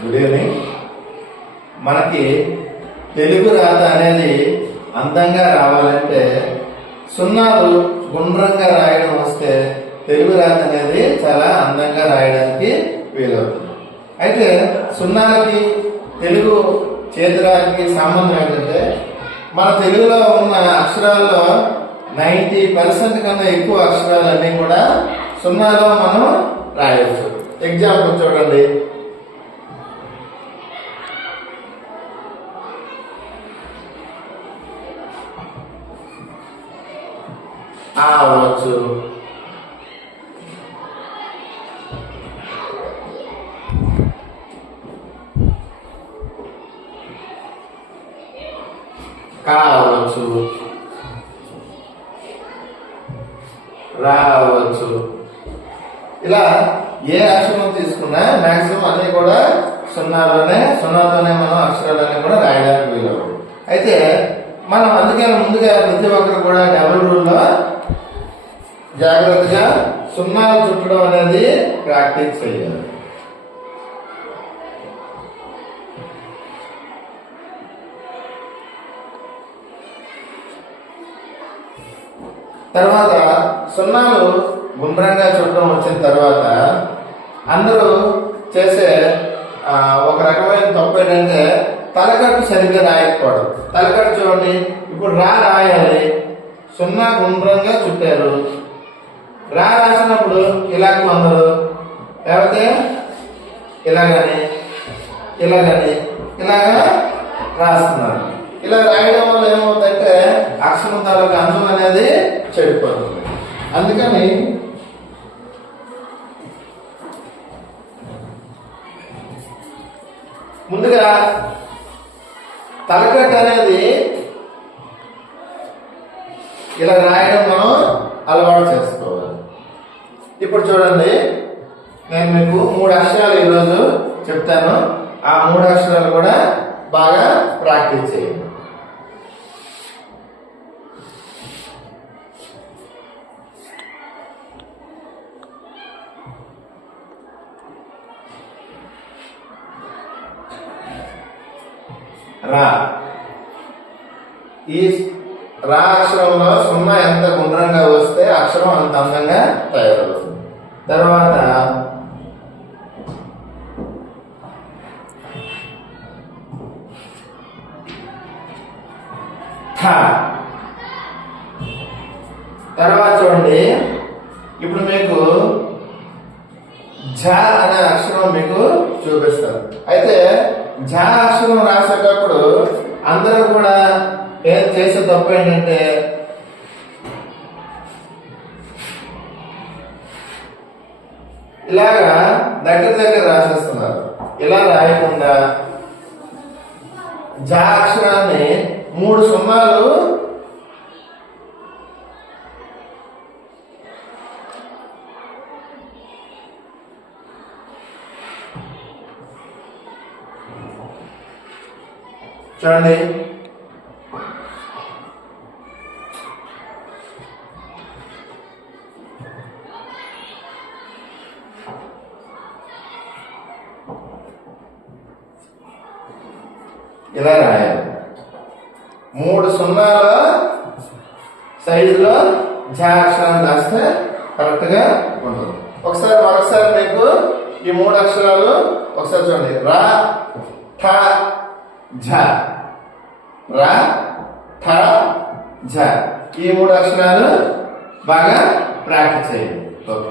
Good evening మనకి తెలుగు రాత అనేది అందంగా రావాలంటే సున్నాలు గుండ్రంగా రాయడం వస్తే తెలుగు రాత అనేది చాలా అందంగా రాయడానికి వీలవుతుంది. అయితే సున్నాలకి తెలుగు చేతురాకి సంబంధం ఏంటంటే మన తెలుగులో ఉన్న అక్షరాల్లో నైంటీ పర్సెంట్ కన్నా ఎక్కువ అక్షరాలన్నీ కూడా సున్నాలో మనం రాయవచ్చు. ఎగ్జాంపుల్ చూడండి. అవ్వచ్చు కావచ్చు రావచ్చు ఇలా ఏ అక్షరం తీసుకున్నా మాక్సిమం అన్ని కూడా సున్నాలోనే సున్నాతోనే మనం అక్షరాలన్నీ కూడా రాయడానికి వీలవు. అయితే మనం అందుకే ముందుగా ప్రతి ఒక్కరు కూడా డబుల్ రూల్లో జాగ్రత్తగా సున్నాలు చుట్టడం అనేది ప్రాక్టీస్ చేయాలి తర్వాత సున్నాలు గుండ్రంగా చుట్టడం వచ్చిన తర్వాత అందరూ చేసే ఒక రకమైన తప్పు ఏంటంటే తలకట్టు సరిగ్గా రాయకపోవడం. తలకట్టు చూడండి ఇప్పుడు రా రాయాలి. సున్నా గుండ్రంగా చుట్టారు. రా రాసినప్పుడు ఇలాగ కొందరు లేకపోతే ఇలాగని ఇలాగని ఇలాగా రాస్తున్నారు. ఇలా రాయడం వల్ల ఏమవుతుందంటే అక్షరం తాలూకు అందం అనేది చెడిపోతుంది. అందుకని ముందుగా తలకట్టు అనేది ఇలా రాయడం మనం అలవాటు ఇప్పుడు చూడండి. నేను మీకు మూడు అక్షరాలు ఈరోజు చెప్తాను. ఆ మూడు అక్షరాలు కూడా బాగా ప్రాక్టీస్ చేయండి. రా. ఈ రా అక్షరంలో సున్నా ఎంత గుండ్రంగా వస్తే అక్షరం అంత అందంగా తయారవుతుంది. తర్వాత తర్వాత చూడండి. ఇప్పుడు మీకు ఝ అనే అక్షరం మీకు చూపిస్తారు. అయితే ఝ అక్షరం రాసేటప్పుడు అందరూ కూడా ఏం చేసే తప్పు ఏంటంటే ఇలాగా దగ్గర దగ్గర రాసేస్తున్నారు. ఇలా రాయకుండా జా అక్షరాన్ని మూడు సున్నాలు చూడండి. ఇలా రాయాలి. మూడు సున్నాల సైజులో ఝ అక్షరాన్ని రాస్తే కరెక్ట్గా ఉంటుంది. ఒకసారి మరొకసారి మీకు ఈ మూడు అక్షరాలు ఒకసారి చూడండి. రా ఠ ఝ. రా ఠ ఝ. ఈ మూడు అక్షరాలు బాగా ప్రాక్టీస్ చేయండి. ఓకే.